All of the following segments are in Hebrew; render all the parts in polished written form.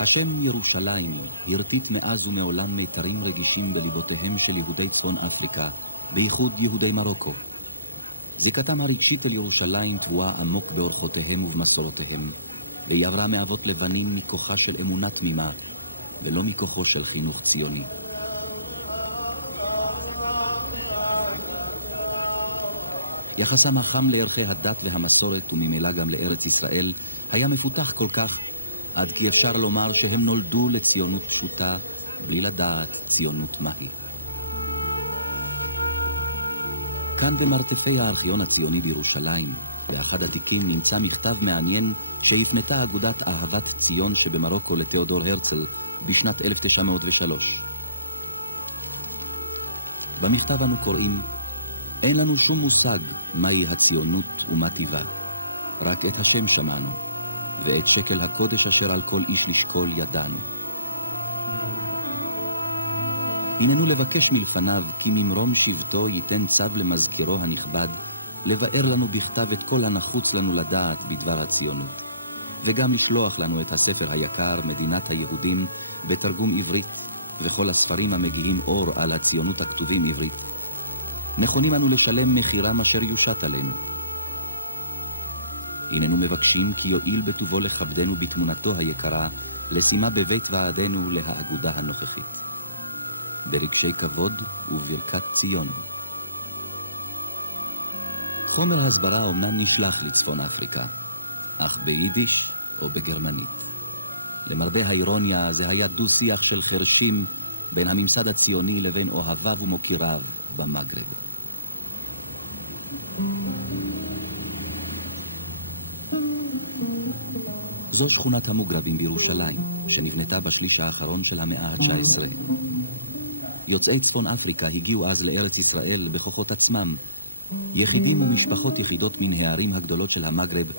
השם ירושלים הרטיט מאז ומעולם מיתרים רגישים בליבותיהם של יהודי צפון אפריקה, בייחוד יהודי מרוקו. זיקתם הרגשית אל ירושלים תבואה עמוק באורחותיהם ובמסורותיהם, והיא עברה מאבות לבנים מכוחה של אמונה תמימה, ולא מכוחו של חינוך ציוני. יחסם החם לערכי הדת והמסורת וממילא גם לארץ ישראל היה מפותח כל כך עד כי אפשר לומר שהם נולדו לציונות פשוטה בלי לדעת ציונות מהי. כאן במרתפי הארכיון הציוני בירושלים, באחד התיקים נמצא מכתב מעניין שהתנתה אגודת אהבת ציון שבמרוקו לתיאודור הרצל בשנת 1903. במכתב אנו קוראים: אין לנו שום מושג מהי הציונות ומה טיבה, רק את השם שמענו, ואת שקל הקודש אשר על כל איש לשקול ידענו. הננו לבקש מלפניו כי ממרום שבטו ייתן צו למזכירו הנכבד לבאר לנו בכתב את כל הנחוץ לנו לדעת בדבר הציונות, וגם לשלוח לנו את הספר היקר מדינת היהודים בתרגום עברית, וכל הספרים המגיעים אור על הציונות הכתובים עברית. נכונים אנו לשלם מחירם אשר יושת עלינו. הננו מבקשים כי יועיל בטובו לכבדנו בתמונתו היקרה, לשימה בבית ועדנו להאגודה הנוכחית, ברגשי כבוד ובברכת ציון. חומר הסברה אומנם נשלח לצפון אפריקה, אך ביידיש או בגרמנית. למרבה האירוניה, זה היה דו-שיח של חרשים בין הממסד הציוני לבין אוהביו ומוקיריו במגרב. זו שכונת המוגרבים בירושלים, שנבנתה בשליש האחרון של המאה ה-19. יוצאי צפון אפריקה הגיעו אז לארץ ישראל בכוחות עצמם, יחידים ומשפחות יחידות מן הערים הגדולות של המגרב,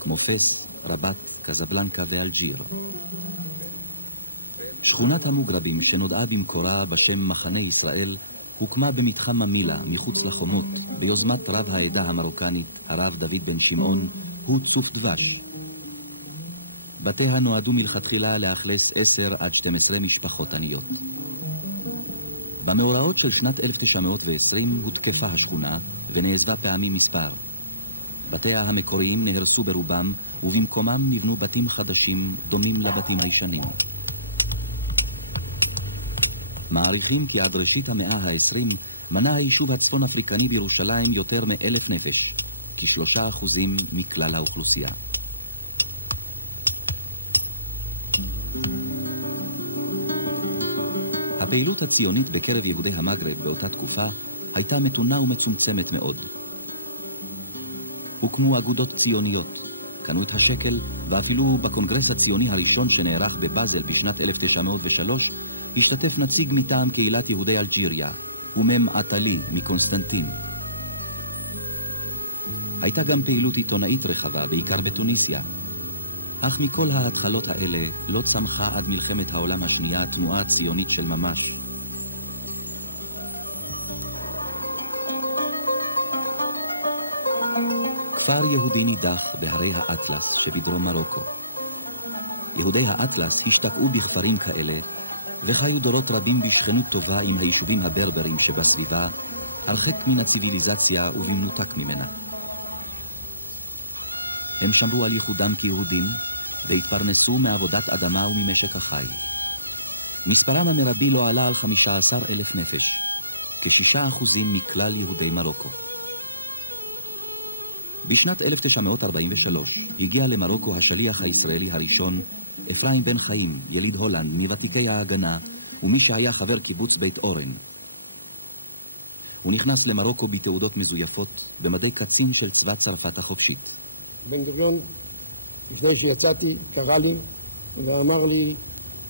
כמו פס, רבת, קזבלנקה ואלג'יר. שכונת המוגרבים, שנודעה במקורה בשם מחנה ישראל, הוקמה במתחם ממילה, מחוץ לחומות, ביוזמת רב העדה המרוקנית, הרב דוד בן שמעון, הוא צוף דבש. בתיה נועדו מלכתחילה לאכלס 10 עד 12 משפחות עניות. במאורעות של שנת 1920 הותקפה השכונה ונעזבה פעמים מספר. בתיה המקוריים נהרסו ברובם, ובמקומם נבנו בתים חדשים דומים לבתים הישנים. מעריכים כי עד ראשית המאה ה-20 מנה היישוב הצפון אפריקני בירושלים יותר מ1,000 נפש, כ3% מכלל האוכלוסייה. הפעילות הציונית בקרב יהודי המגרב באותה תקופה הייתה מתונה ומצומצמת מאוד. הוקמו אגודות ציוניות, קנו את השקל, ואפילו בקונגרס הציוני הראשון שנערך בבאזל בשנת 1903 השתתף נציג מטעם קהילת יהודי אלג'יריה, ומם עטלי מקונסטנטין. הייתה גם פעילות עיתונאית רחבה, בעיקר בתוניסיה. אך מכל ההתחלות האלה לא צמחה עד מלחמת העולם השנייה תנועה ציונית של ממש. כפר יהודי נידח בהרי האטלס שבדרום מרוקו. יהודי האטלס השתקעו בכפרים כאלה, וחיו דורות רבים בשכנות טובה עם היישובים הברברים שבסביבה, הרחק מן הציביליזציה ובמנותק ממנה. הם שמרו על ייחודם כיהודים, והתפרנסו מעבודת אדמה וממשק החי. מספרם המרבי לא עלה על 15,000 נפש, כ6% מכלל יהודי מרוקו. בשנת 1943 הגיע למרוקו השליח הישראלי הראשון, אפרים בן חיים, יליד הולנד, מוותיקי ההגנה, ומי שהיה חבר קיבוץ בית אורן. הוא נכנס למרוקו בתעודות מזויפות, במדי קצין של צבא צרפת החופשית. בן גוריון, לפני שיצאתי, קרא לי ואמר לי,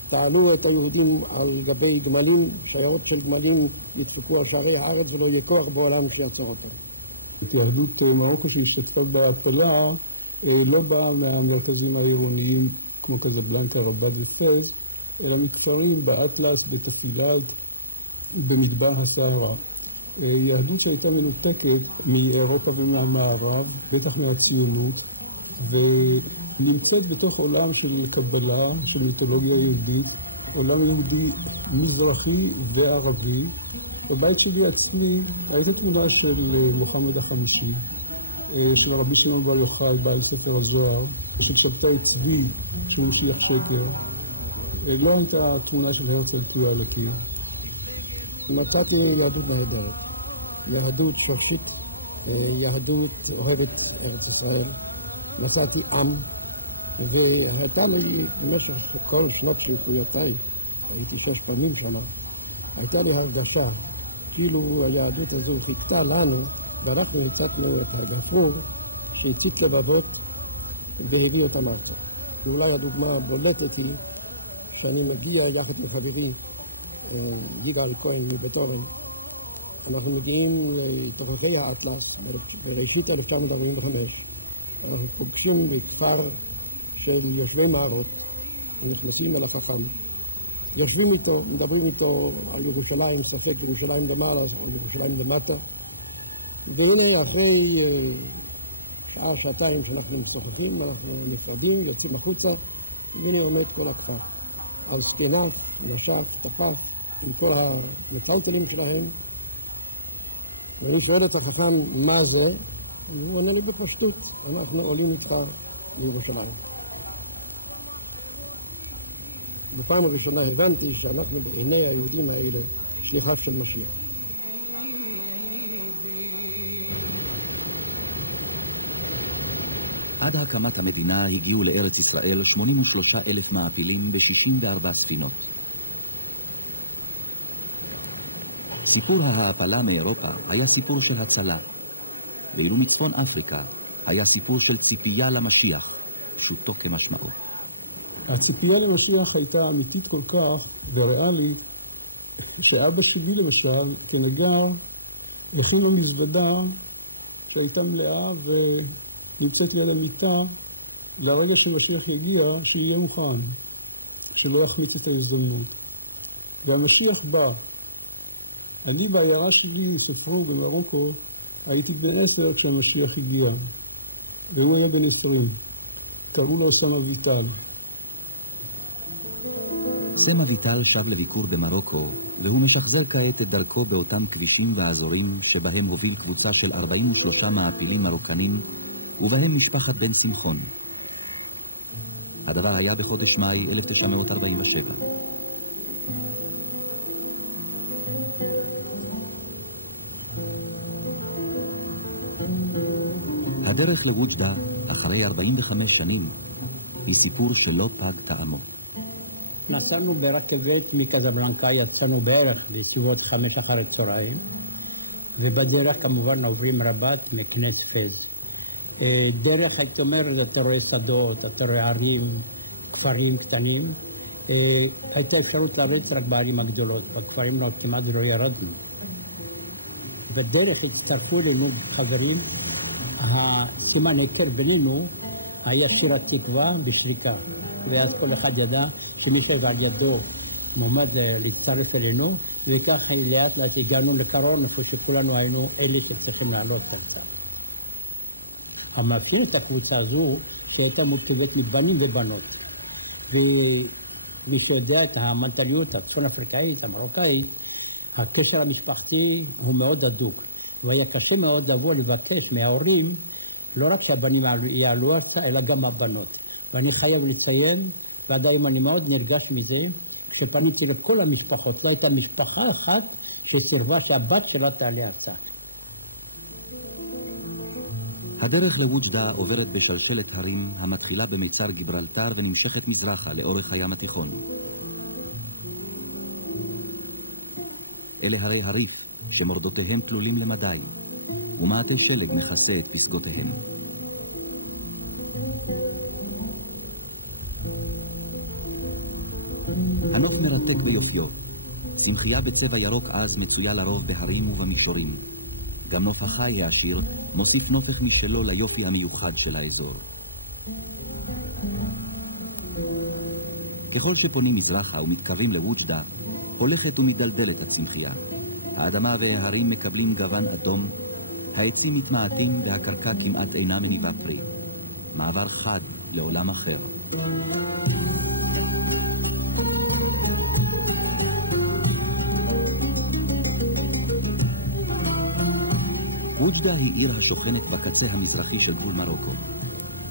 תעלו את היהודים על גבי גמלים, שיירות של גמלים ידפקו על שערי הארץ ולא יהיה כוח בעולם שיעצור אותם. יהדות מרוקו שהשתתפה בהפלה לא באה מהמרכזים העירוניים כמו קזבלנקה, רבת ופס, אלא מכפרים באטלס, בתפילת, במדבר הסהרה. יהדות שהייתה מנותקת מאירופה ומהמערב, בטח מהציונות, ונמצאת בתוך עולם של קבלה, של מיתולוגיה יהודית, עולם יהודי מזרחי וערבי. בבית שלי עצמי הייתה תמונה של מוחמד החמישי, של רבי שמעון בר יוחאי, בעל ספר הזוהר, של שבתאי צבי, שהוא משיח שקר. לא הייתה תמונה של הרצל תלויה על הקיר. מצאתי יהדות נהדרת, יהדות שורשית, יהדות אוהבת ארץ ישראל. מצאתי עם, והייתה לי במשך כל שנות שליחויותיי, הייתי 6 פעמים שנה, הייתה לי הרגשה כאילו היהדות הזו חיכתה לנו, ואנחנו הצטנו את הגפרור שהצית לבבות והביא אותם ארצה. ואולי הדוגמה הבולטת היא שאני מגיע יחד עם חברי יגאל כהן מבית אורן. אנחנו מגיעים לתוככי האטלס בראשית 1945. אנחנו פוגשים בכפר של יושבי מערות, נכנסים אל החכם, יושבים איתו, מדברים איתו על ירושלים, ספק ירושלים למעלה או ירושלים למטה. והנה אחרי שעה, שעתיים שאנחנו משוחחים, אנחנו נפרדים, יוצאים החוצה, והנה עומד כל הכפר. על ספינה, נשף, תפף, עם כל המצלצלים שלהם. ואני שואל את החכם מה זה, והוא עונה לי בפשטות, אנחנו עולים איתך לירושלים. בפעם הראשונה הבנתי שאנחנו בעיני היהודים האלה שליחיו של משיח. עד הקמת המדינה הגיעו לארץ ישראל 83,000 מעפילים ב-64 ספינות. סיפור ההעפלה מאירופה היה סיפור של הצלה, ואילו מצפון אפריקה היה סיפור של ציפייה למשיח, פשוטו כמשמעו. הציפייה למשיח הייתה אמיתית כל כך וריאלית, שאבא שלי למשל, כנגר, הכין לו מזוודה שהייתה מלאה ונמצאת לי על המיטה לרגע שמשיח יגיע, שיהיה מוכן, שלא יחמיץ את ההזדמנות. והמשיח בא. אני בעיירה שלי, ספרו במרוקו, הייתי בן 10 כשהמשיח הגיע, והוא היה בן 20. קראו לו סם אביטל. סם אביטל שב לביקור במרוקו, והוא משחזר כעת את דרכו באותם כבישים ואזורים שבהם הוביל קבוצה של 43 מעפילים מרוקנים, ובהם משפחת בן שמחון. הדבר היה בחודש מאי 1947. הדרך לווג'דה, אחרי 45 שנים, היא סיפור שלא פג טעמו. נסענו ברכבת מקזבלנקה, יצאנו בערך לסביבות 5 אחר הצהריים, ובדרך כמובן עוברים רבת מכנס פז. דרך, הייתי אומר, אתה רואה שדות, אתה רואה ערים, כפרים קטנים. הייתה אפשרות לעבוד רק בערים הגדולות, בכפרים לא כמעט לא ירדנו. בדרך הצטרפו אלינו חברים, הסימן היכר בינינו היה שיר התקווה בשריקה, ואז כל אחד ידע שמישהו על ידו מועמד להצטרף אלינו, וככה לאט לאט הגענו לקרון, איפה שכולנו היינו אלה שצריכים לעלות קצת. המאפיין את הקבוצה הזו שהייתה מורכבת מבנים ובנות, ומי שיודע את המנטליות הצפון אפריקאית, המרוקאית, הקשר המשפחתי הוא מאוד הדוק, והיה קשה מאוד לבוא לבקש מההורים לא רק שהבנים יעלו ארצה, אלא גם הבנות. ואני חייב לציין, ועדיין אני מאוד נרגש מזה, כשפניתי לכל המשפחות, לא הייתה משפחה אחת שסירבה שהבת שלה תעלה ארצה. הדרך לווג'דה עוברת בשלשלת הרים המתחילה במיצר גיברלטר ונמשכת מזרחה לאורך הים התיכון. אלה הרי הריף שמורדותיהם תלולים למדי, ומעטה שלג מכסה את פסגותיהם. הנוף מרתק ביופיו. צמחייה בצבע ירוק עז מצויה לרוב בהרים ובמישורים. גם נוף החי העשיר מוסיף נופך משלו ליופי המיוחד של האזור. ככל שפונים מזרחה ומתקרבים לווג'דה, הולכת ומדלדלת הצמחייה. האדמה וההרים מקבלים גוון אדום, העצים מתמעטים והקרקע כמעט אינה מניבה פרי. מעבר חד לעולם אחר. ווג'דה היא עיר השוכנת בקצה המזרחי של גבול מרוקו.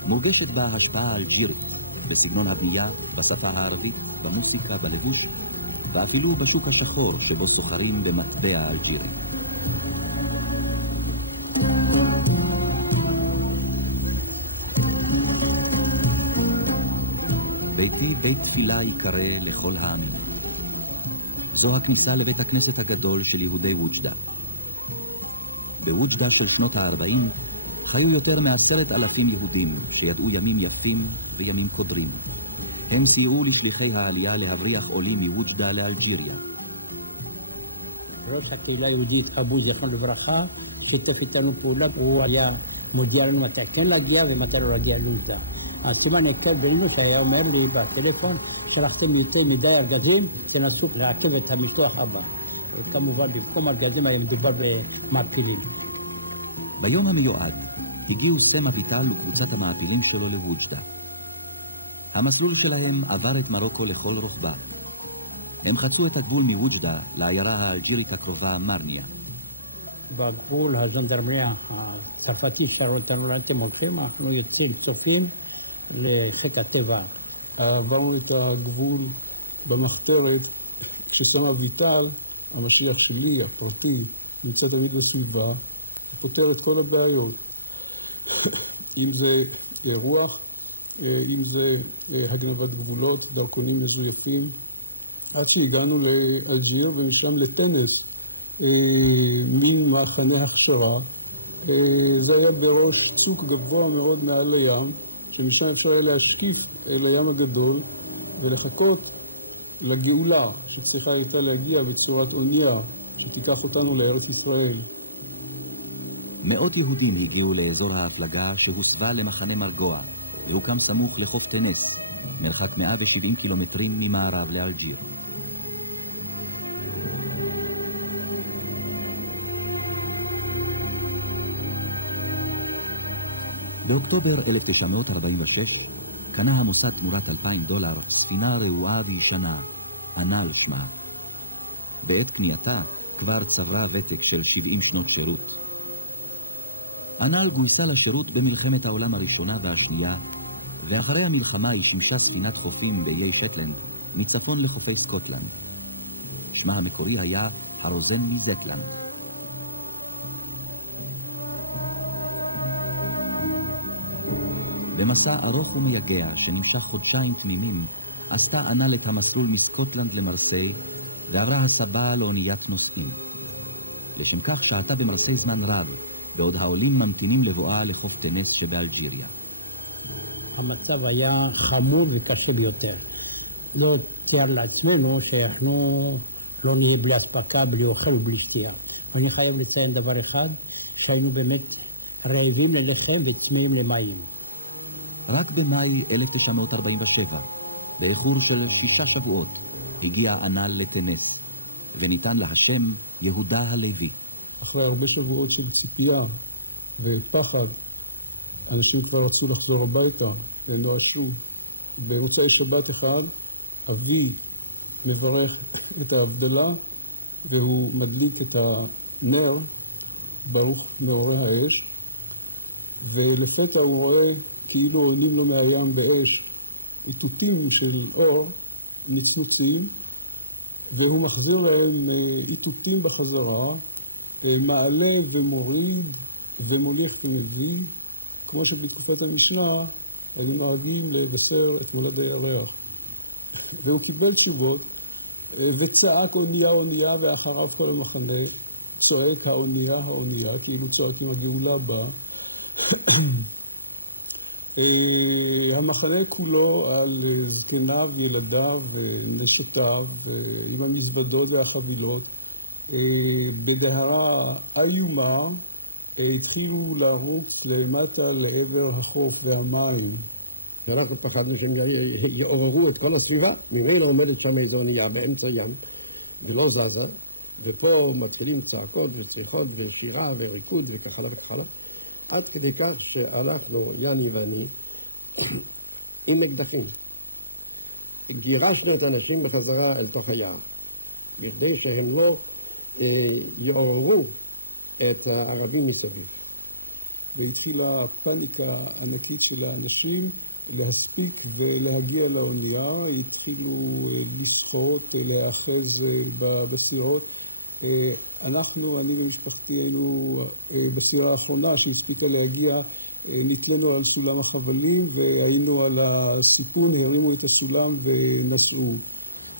מורגשת בה השפעה אלג'ירית, בסגנון הבנייה, בשפה הערבית, במוסיקה, בלבוש, ואפילו בשוק השחור שבו סוחרים במטבע אלג'ירי. ביתי בית תפילה יקרא לכל העמים. זו הכניסה לבית הכנסת הגדול של יהודי ווג'דה. בווג'דה של שנות ה-40 חיו יותר מ10,000 יהודים שידעו ימים יפים וימים קודרים. הם סייעו לשליחי העלייה להבריח עולים מווג'דה לאלג'יריה. ראש הקהילה היהודית אבו זיכרון לברכה שיתף איתנו פעולה, הוא היה מודיע לנו מתי כן להגיע ומתי לא להגיע לווג'דה. הסימן הקל בינינו שהיה אומר לי בטלפון, שלחתם יותר מדי ארגזים, תנסו לעכב את המשלוח הבא. כמובן במקום ארגזים היה מדובר במעפילים. ביום המיועד הגיעו סטם אביטל וקבוצת המעפילים שלו לווג'דה. המסלול שלהם עבר את מרוקו לכל רוחבה. הם חצו את הגבול מווג'דה לעיירה האלג'ירית הקרובה מרניה. בגבול הז'נדרמריה הצרפתי שתראו אותנו לאן אתם הולכים, אנחנו יוצאים צופים לחיק הטבע. עברנו את הגבול במחתרת, כשסטם אביטל, המשיח שלי, הפרטי, נמצא תמיד בסביבה, פותר את כל הבעיות. אם זה רוח, אם זה הגנבת גבולות, דרכונים מזויפים, עד שהגענו לאלג'יר ומשם לטנס, ממחנה הכשרה. זה היה בראש צוק גבוה מאוד מעל הים, שמשם אפשר היה להשקיף אל הים הגדול ולחכות לגאולה שצריכה הייתה להגיע בצורת אונייה שתיקח אותנו לארץ ישראל. מאות יהודים הגיעו לאזור ההפלגה שהוסבה למחנה מרגוע, והוקם סמוך לחוף טנס, מרחק 170 קילומטרים ממערב לאלג'יר. באוקטובר 1946 קנה המוסד תמורת $2,000 ספינה רעועה וישנה, אנל שמה. בעת קנייתה כבר צברה ותק של 70 שנות שירות. אנל גויסה לשירות במלחמת העולם הראשונה והשנייה, ואחרי המלחמה היא שימשה ספינת חופים באיי שטלנד, מצפון לחופי סקוטלנד. שמה המקורי היה הרוזן מזטלנד. במסע ארוך ומייגע שנמשך חודשיים תמימים, עשתה אנל את המסלול מסקוטלנד למרסיי, ועברה הסבה לאוניית נוסעים. לשם כך שעתה במרסיי זמן רב, בעוד העולים ממתינים לבואה לחוף טנס שבאלג'יריה. המצב היה חמור וקשה ביותר. לא תיאר לעצמנו שאנחנו לא נהיה בלי הספקה, בלי אוכל ובלי שתייה. אני חייב לציין דבר אחד, שהיינו באמת רעבים ללחם וצמאים למים. רק במאי 1947, באיחור של 6 שבועות, הגיע אנל לטנס, וניתן לה השם יהודה הלוי. אחרי הרבה שבועות של ציפייה ופחד, אנשים כבר רצו לחזור הביתה, והם נואשו. במוצאי שבת אחד, אבי מברך את ההבדלה, והוא מדליק את הנר, ברוך מעורר האש, ולפתע הוא רואה כאילו עולים לו מהים באש איתותים של אור, ניצוצים, והוא מחזיר להם איתותים בחזרה, מעלה ומוריד ומוליך ומביא, כמו שבתקופת המשנה היו נוהגים לבשר את מולד הירח. והוא קיבל תשובות וצעק אונייה אונייה, ואחריו כל המחנה צועק האונייה האונייה, כאילו צועקים הגאולה בה. המחנה כולו על זקניו, ילדיו ונשותיו, עם המזוודות והחבילות, בדהרה איומה התחילו לרוץ למטה לעבר החוף והמים. אנחנו פחדנו שהם יעוררו את כל הסביבה. ממילא עומדת שם איזו אונייה באמצע ים ולא זזה, ופה מתחילים צעקות וצריחות ושירה וריקוד וכך הלאה וכך הלאה, עד כדי כך שהלכנו, יני ואני, עם אקדחים. גירשנו את האנשים בחזרה אל תוך היער, בכדי שהם לא יעוררו את הערבים מסביב. והתחילה פאניקה ענקית של האנשים להספיק ולהגיע לאונייה, התחילו לשחות, להאחז בסירות. אני ומשפחתי היינו בסירה האחרונה שהספיקה להגיע, נתלנו על סולם החבלים והיינו על הסיפון, הרימו את הסולם ונסעו.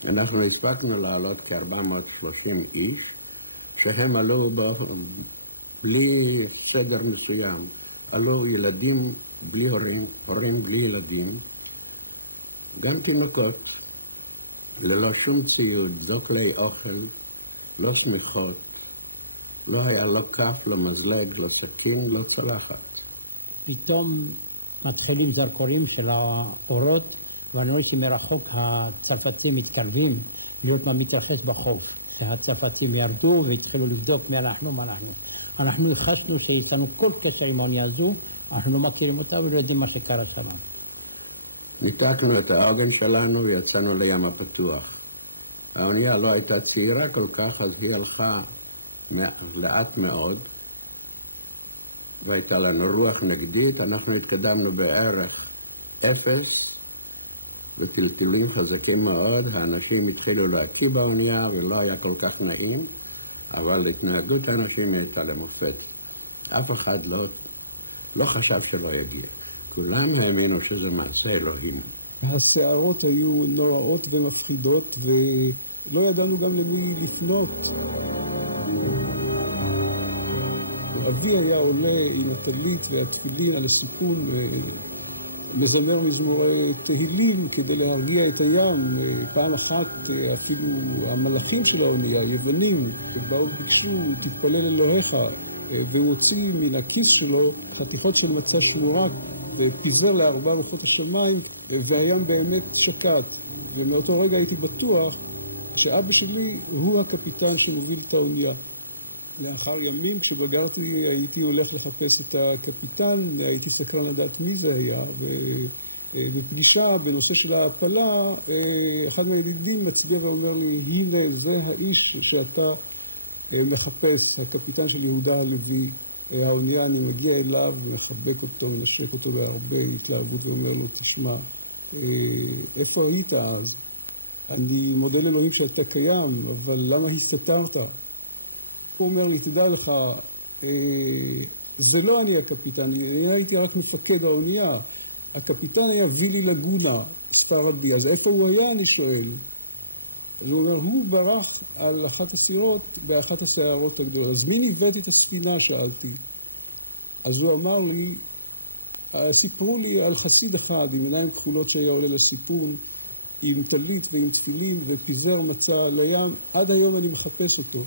אנחנו הספקנו לעלות כ-430 איש, שהם עלו בלי סדר מסוים. עלו ילדים בלי הורים, הורים בלי ילדים, גם תינוקות, ללא שום ציוד, לא כלי אוכל, לא סמיכות, לא היה לא כף, לא מזלג, לא סכין, לא צלחת. פתאום מתחילים זרקורים של האורות, ואני רואה שמרחוק הצרפתים מתקרבים להיות מה מתרחש בחוף. שהצרפתים ירדו והתחילו לבדוק מי אנחנו, מה אנחנו. אנחנו חשנו שיש לנו כל קשר עם האונייה הזו, אנחנו לא מכירים אותה ולא יודעים מה שקרה שם. ניתקנו את העוגן שלנו ויצאנו לים הפתוח. האונייה לא הייתה צעירה כל כך, אז היא הלכה לאט מאוד, והייתה לנו רוח נגדית. אנחנו התקדמנו בערך 0, וטלטלים חזקים מאוד. האנשים התחילו להקיא באונייה ולא היה כל כך נעים, אבל התנהגות האנשים הייתה למופת. אף אחד לא חשב שלא יגיע. כולם האמינו שזה מעשה אלוהים. הסערות היו נוראות ומפחידות, ולא ידענו גם למי לפנות. אבי היה עולה עם הטלית והתפילין על הסיפון, לזמר מזמורי תהילים כדי להרגיע את הים. פעם אחת אפילו המלאכים של האונייה, יוונים, באו ביקשו, תתפלל אלוהיך, והוא הוציא מן הכיס שלו חתיכות של מצה שמורה, ופיזר ל4 רוחות השמיים, והים באמת שקט. ומאותו רגע הייתי בטוח שאבא שלי הוא הקפיטן שמוביל את האונייה. לאחר ימים, כשבגרתי, הייתי הולך לחפש את הקפיטן, הייתי סקרן לדעת מי זה היה, ובפגישה בנושא של ההפלה, אחד מהידידים מצביע ואומר לי, הנה זה האיש שאתה מחפש, הקפיטן של יהודה הלוי, האונייה. אני מגיע אליו ומחבק אותו, מנשק אותו בהרבה התלהבות ואומר לו, תשמע, איפה היית אז? אני מודה לאלוהים שאתה קיים, אבל למה הסתתרת? הוא אומר לי, תדע לך, זה לא אני הקפיטן, אני הייתי רק מפקד האונייה. הקפיטן היה וילי לגונה, ספרדי, אז איפה הוא היה, אני שואל. הוא אומר, הוא ברח על אחת הסירות באחת הסערות הגדולות. אז מי ניווט את הספינה, שאלתי. אז הוא אמר לי, סיפרו לי על חסיד אחד עם עיניים כחולות שהיה עולה לסיפון, עם טלית ועם תפילין ופיזר מצה לים. עד היום אני מחפש אותו.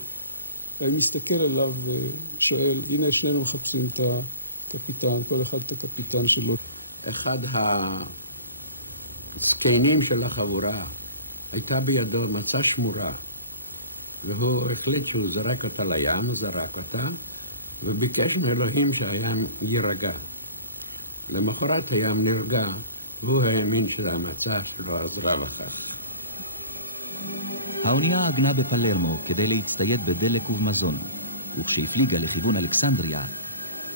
אני מסתכל עליו ושואל, הנה שנינו מחפשים את הקפיטן, כל אחד את הקפיטן שלו. אחד הזקנים של החבורה, הייתה בידו מצה שמורה, והוא החליט שהוא זרק אותה לים, הוא זרק אותה, וביקש מאלוהים שהים יירגע. למחרת הים נרגע, והוא האמין שהמצה שלו עזרה לכך. האונייה עגנה בפלרמו כדי להצטייד בדלק ובמזון, וכשהפליגה לכיוון אלכסנדריה,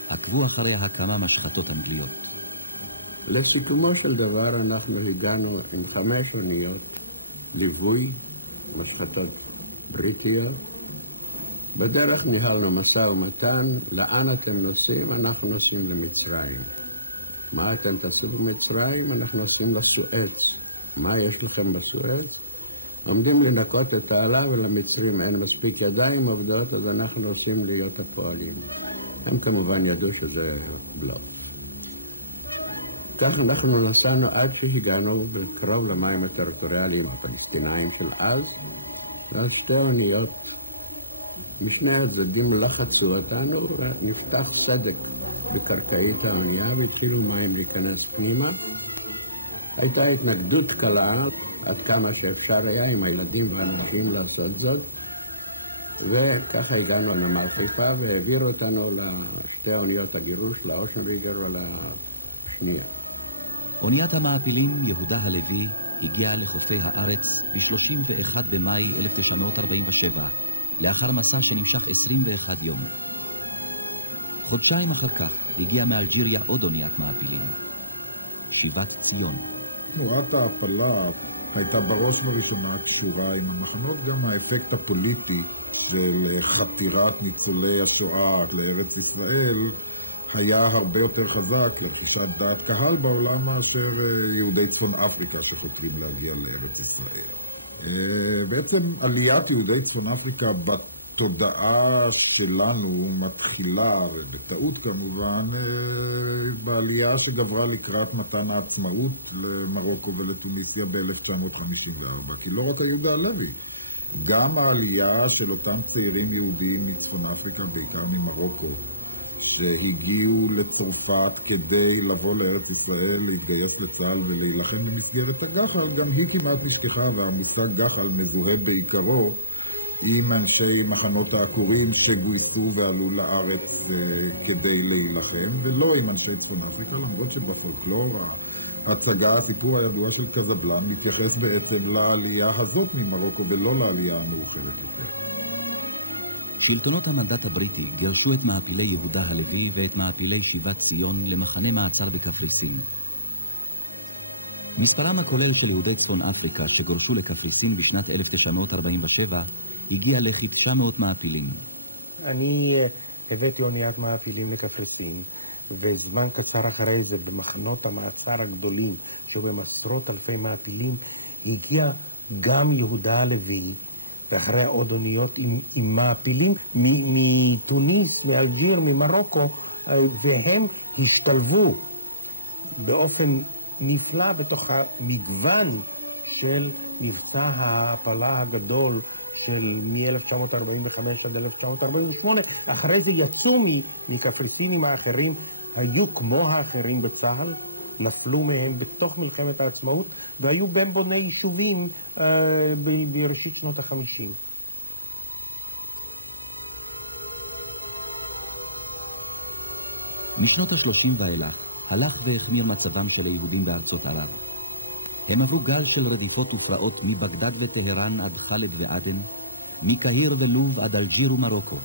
עקבו אחריה כמה משחטות אנגליות. לסיכומו של דבר אנחנו הגענו עם 5 אוניות ליווי, משחטות בריטיות. בדרך ניהלנו משא ומתן, לאן אתם נוסעים? אנחנו נוסעים למצרים. מה אתם תעשו במצרים? אנחנו נוסעים לסואץ. מה יש לכם בסואץ? עומדים לנקות את העלה, ולמצרים אין מספיק ידיים עובדות, אז אנחנו עושים להיות הפועלים. הם כמובן ידעו שזה בלוף. כך אנחנו נסענו עד שהגענו בקרוב למים הטריטוריאליים הפלסטינאים של אז, ואז 2 אוניות משני הצדדים לחצו אותנו, ונפתח סדק בקרקעית האונייה, והתחילו מים להיכנס פנימה. הייתה התנגדות קלה, עד כמה שאפשר היה עם הילדים והאנשים לעשות זאת, וככה הגענו לנמל חיפה והעבירו אותנו ל2 אוניות הגירוש, לאושן ריגר ולשנייה. אוניית המעפילים יהודה הלוי הגיעה לחופי הארץ ב-31 במאי 1947, לאחר מסע שנמשך 21 יום. חודשיים אחר כך הגיעה מאלג'יריה עוד אוניית מעפילים, שיבת ציון. תנועת ההעפלה הייתה בראש ובראשונה קשורה עם המחנות, גם האפקט הפוליטי של חתירת ניצולי השואה לארץ ישראל היה הרבה יותר חזק לרכישת דעת קהל בעולם מאשר יהודי צפון אפריקה שחותרים להגיע לארץ ישראל. בעצם עליית יהודי צפון אפריקה בתודעה שלנו מתחילה, ובטעות כמובן, בעלייה שגברה לקראת מתן העצמאות למרוקו ולטוניסיה ב-1954. כי לא רק היהודה הלוי, גם העלייה של אותם צעירים יהודים מצפון אפריקה, בעיקר ממרוקו, שהגיעו לצרפת כדי לבוא לארץ ישראל, להתגייס לצה"ל ולהילחם במסגרת הגח"ל, גם היא כמעט נשכחה, והמושג גח"ל מזוהה בעיקרו עם אנשי מחנות העקורים שגויסו ועלו לארץ כדי להילחם, ולא עם אנשי צפון אפריקה, למרות שבפולקלור ההצגה, הסיפור הידוע של קזבלן, מתייחס בעצם לעלייה הזאת ממרוקו ולא לעלייה המאוחרת יותר. שלטונות המנדט הבריטי גרשו את מעפילי יהודה הלוי ואת מעפילי שיבת ציון למחנה מעצר בקפריסין. מספרם הכולל של יהודי צפון אפריקה שגורשו לקפריסין בשנת 1947 הגיע לכ-900 מעפילים. אני הבאתי אוניית מעפילים לקפריסין, וזמן קצר אחרי זה במחנות המעצר הגדולים שבמספרות אלפי מעפילים הגיע גם יהודה הלוי, ואחרי עוד אוניות עם מעפילים מתוניס, מאלג'יר, ממרוקו, והם השתלבו באופן נפלא בתוך המגוון של מבצע ההעפלה הגדול של מ-1945 עד 1948. אחרי זה יצאו מקפריסינים האחרים, היו כמו האחרים בצה"ל, נפלו מהם בתוך מלחמת העצמאות, והיו בין בוני יישובים בראשית שנות ה-50. משנות ה-30 ואילך הלך והחמיר מצבם של היהודים בארצות ערב. הם עברו גל של רדיפות ופרעות מבגדד וטהרן עד חלד ועדן, מקהיר ולוב עד אלג'יר ומרוקו.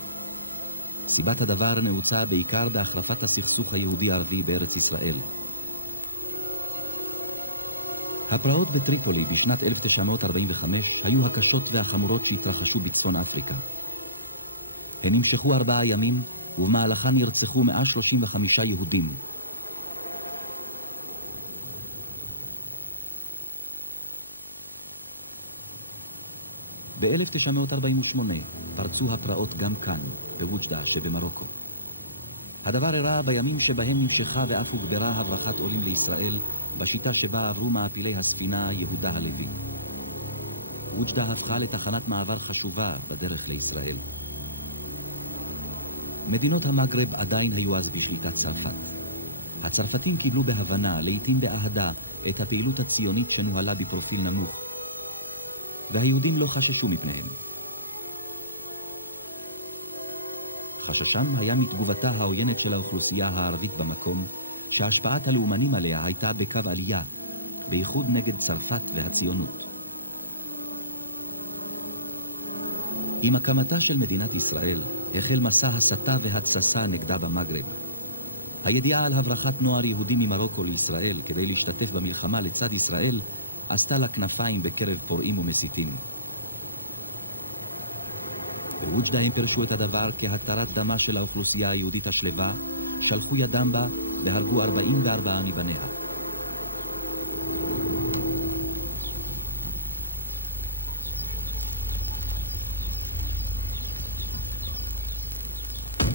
סיבת הדבר נעוצה בעיקר בהחרפת הסכסוך היהודי-ערבי בארץ ישראל. הפרעות בטריפולי בשנת 1945 היו הקשות והחמורות שהתרחשו בצפון אפריקה. הן נמשכו 4 ימים, ובמהלכם נרצחו 135 יהודים. ב-1948 פרצו הפרעות גם כאן, בווג'דה שבמרוקו. הדבר אירע בימים שבהם נמשכה ואף הוגברה הברחת עולים לישראל, בשיטה שבה עברו מעפילי הספינה יהודה הלוי. ווג'דה הפכה לתחנת מעבר חשובה בדרך לישראל. מדינות המגרב עדיין היו אז בשליטת צרפת. הצרפתים קיבלו בהבנה, לעתים באהדה, את הפעילות הציונית שנוהלה בפרופיל נמוך, והיהודים לא חששו מפניהם. חששם היה מתגובתה העוינת של האוכלוסייה הערבית במקום, שהשפעת הלאומנים עליה הייתה בקו עלייה, בייחוד נגד צרפת והציונות. עם הקמתה של מדינת ישראל החל מסע הסתה והתססה נגדה במגרב. הידיעה על הברחת נוער יהודי ממרוקו לישראל כדי להשתתף במלחמה לצד ישראל עשתה לה כנפיים בקרב פורעים ומסיתים. בווג'דה הם פרשו את הדבר כהתרת דמה של האוכלוסייה היהודית השלווה, שלחו ידם בה והרגו 44 מבניה.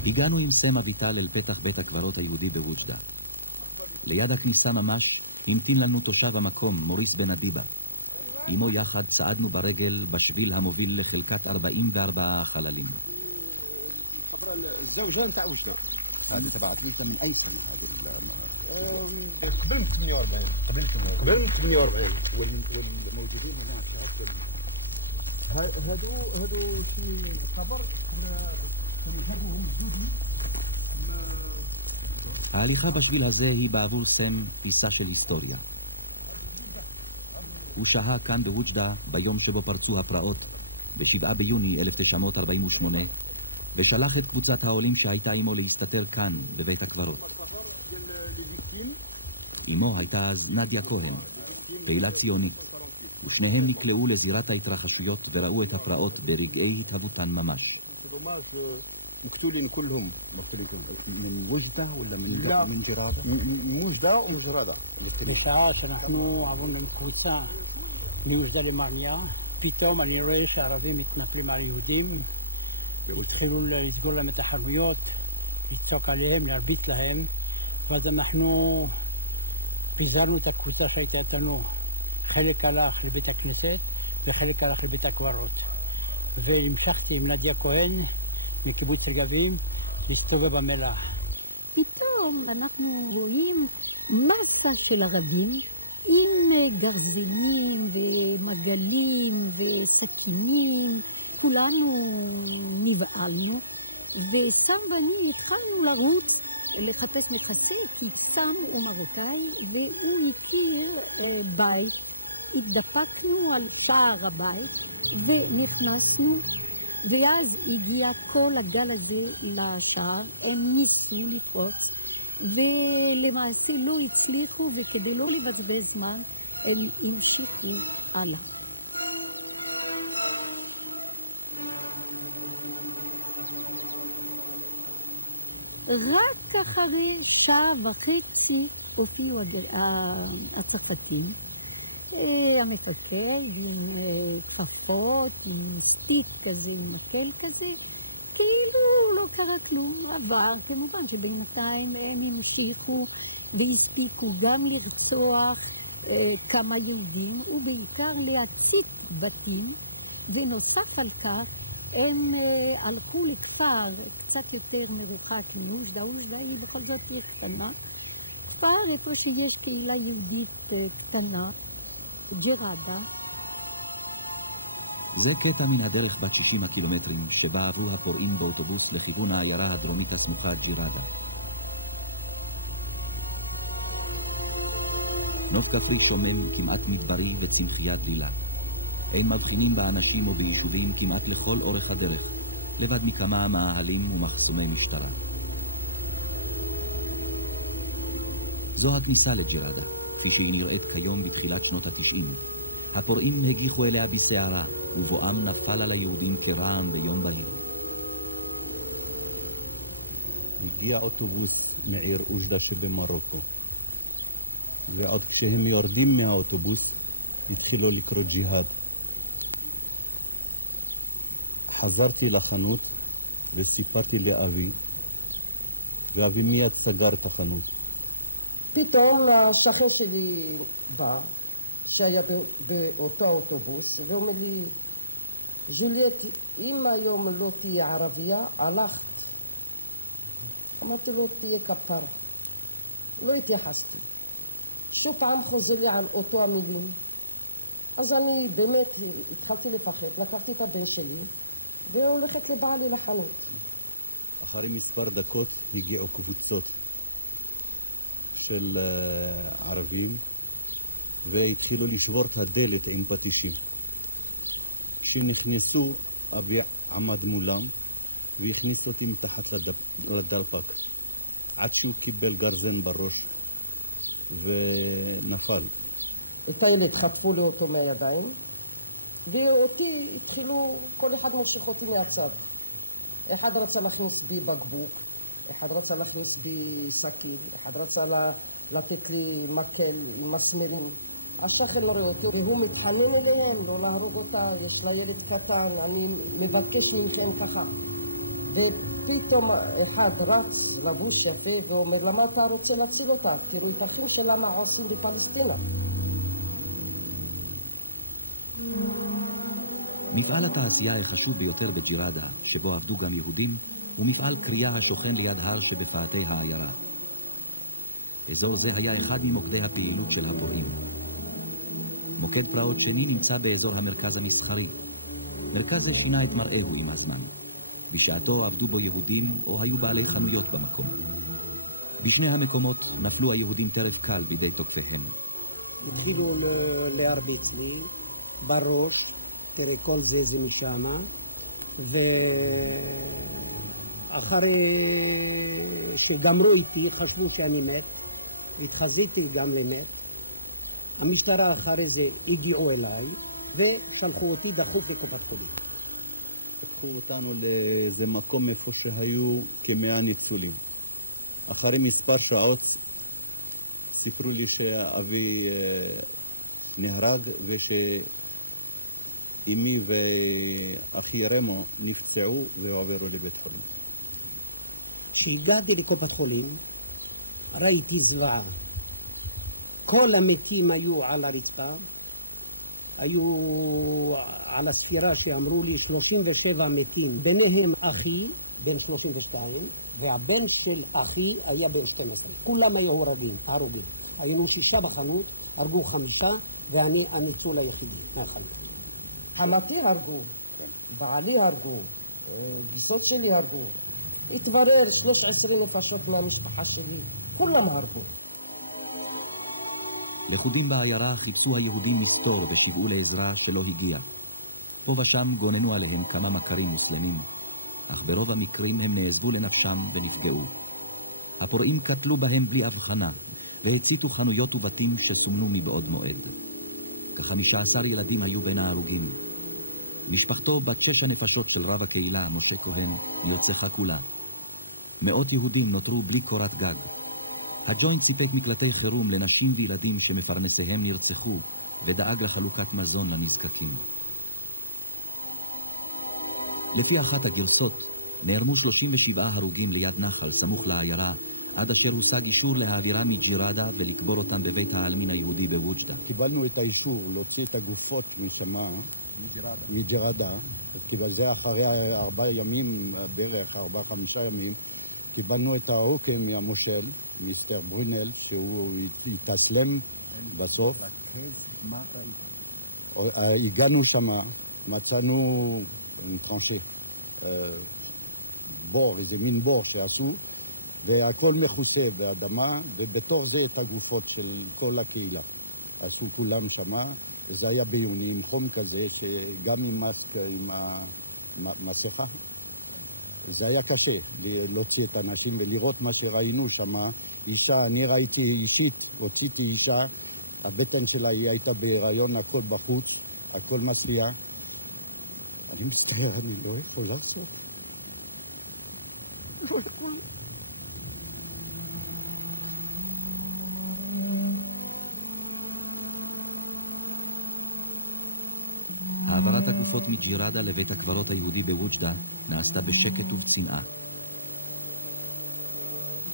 הגענו עם סם אביטל אל פתח בית הקברות היהודי בווג'דה. ליד הכניסה ממש המתין לנו תושב המקום, מוריס בן אדיבה. עמו יחד צעדנו ברגל בשביל המוביל לחלקת 44 החללים. الزوجة نتاع وجدة هذه تبعت ليس من أي سنة هذه قبل 48 والموجودين هناك هادو في خبر كانوا هادو هم جدودي ההליכה בשביל הזה היא בעבור סן טיסה של היסטוריה. הוא שהה כאן בהוג'דה ביום שבו פרצו הפרעות, ב7 ביוני 1948, ושלח את קבוצת העולים שהייתה עמו להסתתר כאן, בבית הקברות. עמו הייתה אז נדיה כהן, פעילה ציונית, ושניהם נקלעו לזירת ההתרחשויות וראו את הפרעות ברגעי התהוותן ממש. مقتولين كلهم مقتولين من وجدة ولا من جرادة؟ من وجدة وجرادة. בשעה שאנחנו עברנו עם קבוצה מווג'דה למרניה, פתאום אני רואה שהערבים מתנפלים על יהודים, והתחילו לסגור להם את החנויות, לצעוק עליהם, להרביץ להם, ואז אנחנו פיזרנו את הקבוצה שהייתה איתנו. חלק הלך לבית הכנסת וחלק הלך לבית הקברות. והמשכתי עם נדיה כהן מקיבוץ רגבים להסתובב במלח. פתאום אנחנו רואים מסה של ערבים עם גרזינים ומגלים וסכינים. כולנו נבעלנו, וסם ואני התחלנו לרוץ לחפש מחסה, כי סם הוא מרוקאי והוא הכיר בית. התדפקנו על שער הבית ונכנסנו, ואז הגיע כל הגל הזה לשער. הם ניסו לפרוץ ולמעשה לא הצליחו, וכדי לא לבזבז זמן הם המשיכו הלאה. רק אחרי שעה וחצי הופיעו הצרפתים, המפקד עם כפפות, עם סטיק כזה, עם מקל כזה, כאילו לא קרה כלום. אבל כמובן שבינתיים הם המשיכו והספיקו גם לרצוח כמה יהודים, ובעיקר להציף בתים, ונוסף על כך הם הלכו לכפר קצת יותר מרוחק מווג'דה. ווג'דה היא בכל זאת עיר קטנה, כפר איפה שיש קהילה יהודית קטנה, ג'רדה. זה קטע מן הדרך בת 60 הקילומטרים שבה עברו הפורעים באוטובוס לכיוון העיירה הדרומית הסמוכה ג'רדה. נוף כפרי שומם, כמעט מדברי וצמחייה דלילה. הם מבחינים באנשים וביישובים כמעט לכל אורך הדרך, לבד מכמה מאהלים ומחסומי משטרה. זו הכניסה לג'רדה, כפי שהיא נראית כיום בתחילת שנות ה-90. הפורעים הגיחו אליה בסערה, ובואם נפל על היהודים כרעם ביום בהיר. הגיע אוטובוס מעיר אוג'דה שבמרוקו, ועוד כשהם יורדים מהאוטובוס התחילו לקרוא ג'יהאד. חזרתי לחנות וסיפרתי לאבי, ואבי מיד סגר את החנות. פתאום השכן שלי בא, שהיה באותו אוטובוס, ואומר לי, ז'ילית, אם היום לא תהיה ערבייה, הלך. אמרתי לו, תהיה כפרה. לא התייחסתי. שוב פעם חוזר לי על אותו המילים. אז אני באמת התחלתי לפחד, לקחתי את הבן שלי, והולכת לבעלי לחנות. אחרי מספר דקות הגיעו קבוצות של ערבים, והתחילו לשבור את הדלת עם פטישים. כשנכנסו, אבי עמד מולם, והכניס אותי מתחת לדלפק, עד שהוא קיבל גרזן בראש, ונפל. את הילד חטפו לי אותו מהידיים, ואותי התחילו, כל אחד מושך אותי מהצד. אחד רצה להכניס בי בקבוק, אחד רצה להכניס בי סכין, אחד רצה לתת לי מקל עם מסמרים. השכן לא רואה אותי, והוא מתחנן אליהם לא להרוג אותה, יש לה ילד קטן, אני מבקש מכם ככה. ופתאום אחד רץ לבוש יפה ואומר, למה אתה רוצה להציל אותה? תראו את אחים שלה מה עושים בפלסטינה. מפעל התעשייה החשוב ביותר בג'רדה, שבו עבדו גם יהודים, הוא מפעל קריאה השוכן ליד הר שבפאתי העיירה. אזור זה היה אחד ממוקדי הפעילות של הפורעים. מוקד פרעות שני נמצא באזור המרכז המסחרי. מרכז זה שינה את מראהו עם הזמן. בשעתו עבדו בו יהודים או היו בעלי חנויות במקום. בשני המקומות נפלו היהודים טרף קל בידי תוקפיהם. התחילו להרביץ לי בראש, תראה כל זה משמה, ואחרי שגמרו איתי חשבו שאני מת, התחזיתי גם למת. המשטרה אחרי זה הגיעו אליי ושלחו אותי דחוף לקופת חולים. לקחו אותנו לאיזה מקום איפה שהיו כ100 ניצולים. אחרי מספר שעות סיפרו לי שאבי נהרג ושאמי ואחי רמו נפצעו ועברו לבית חולים. כשהגעתי לקופת חולים ראיתי זוועה. כל המתים היו על הרצפה, היו על הספירה שאמרו לי 37 מתים, ביניהם אחי בן 32 והבן של אחי היה בן 12. כולם היו הרוגים. היינו 6 בחנות, הרגו 5 ואני הניצול היחידי מהחיים. חמתי הרגו, בעלי הרגו, גיסות שלי הרגו. התברר 13 נפשות מהמשפחה שלי, כולם הרגו. לכודים בעיירה חיפשו היהודים מסתור ושיבעו לעזרה שלא הגיע. פה ושם גוננו עליהם כמה מכרים מוסלמים, אך ברוב המקרים הם נעזבו לנפשם ונפגעו. הפורעים קטלו בהם בלי הבחנה, והציתו חנויות ובתים שסומנו מבעוד מועד. כ15 ילדים היו בין ההרוגים. משפחתו בת 6 הנפשות של רב הקהילה, משה כהן, נרצחה כולה. 100 יהודים נותרו בלי קורת גג. הג'וינט סיפק מקלטי חירום לנשים וילדים שמפרנסיהם נרצחו, ודאג לחלוקת מזון לנזקקים. לפי אחת הגרסות, נערמו 37 הרוגים ליד נחל סמוך לעיירה, עד אשר הושג אישור להעבירה מג'ירדה ולקבור אותם בבית העלמין היהודי בווג'דה. קיבלנו את האישור להוציא את הגופות מג'ירדה, אז זה אחרי 4 ימים, בערך 4-5 ימים, קיבלנו את ההוקם מהמושל, מיסטר ברונל, שהוא התאסלם בסוף. הגענו שמה, מצאנו טרנשה, בור, איזה מין בור שעשו, והכל מכוסה באדמה, ובתוך זה את הגופות של כל הקהילה. עשו כולם שמה, וזה היה ביוני עם חום כזה, שגם עם המסכה. זה היה קשה להוציא את האנשים ולראות מה שראינו שמה. אישה, אני ראיתי אישית, הוצאתי אישה, הבטן שלה היא הייתה בהיריון, הכל בחוץ, הכל מסיע. אני מצטער, אני לא יכול לעשות. לא יכול. העברת הגופות מג'ירדה לבית הקברות היהודי בווג'דה נעשתה בשקט ובצנעה.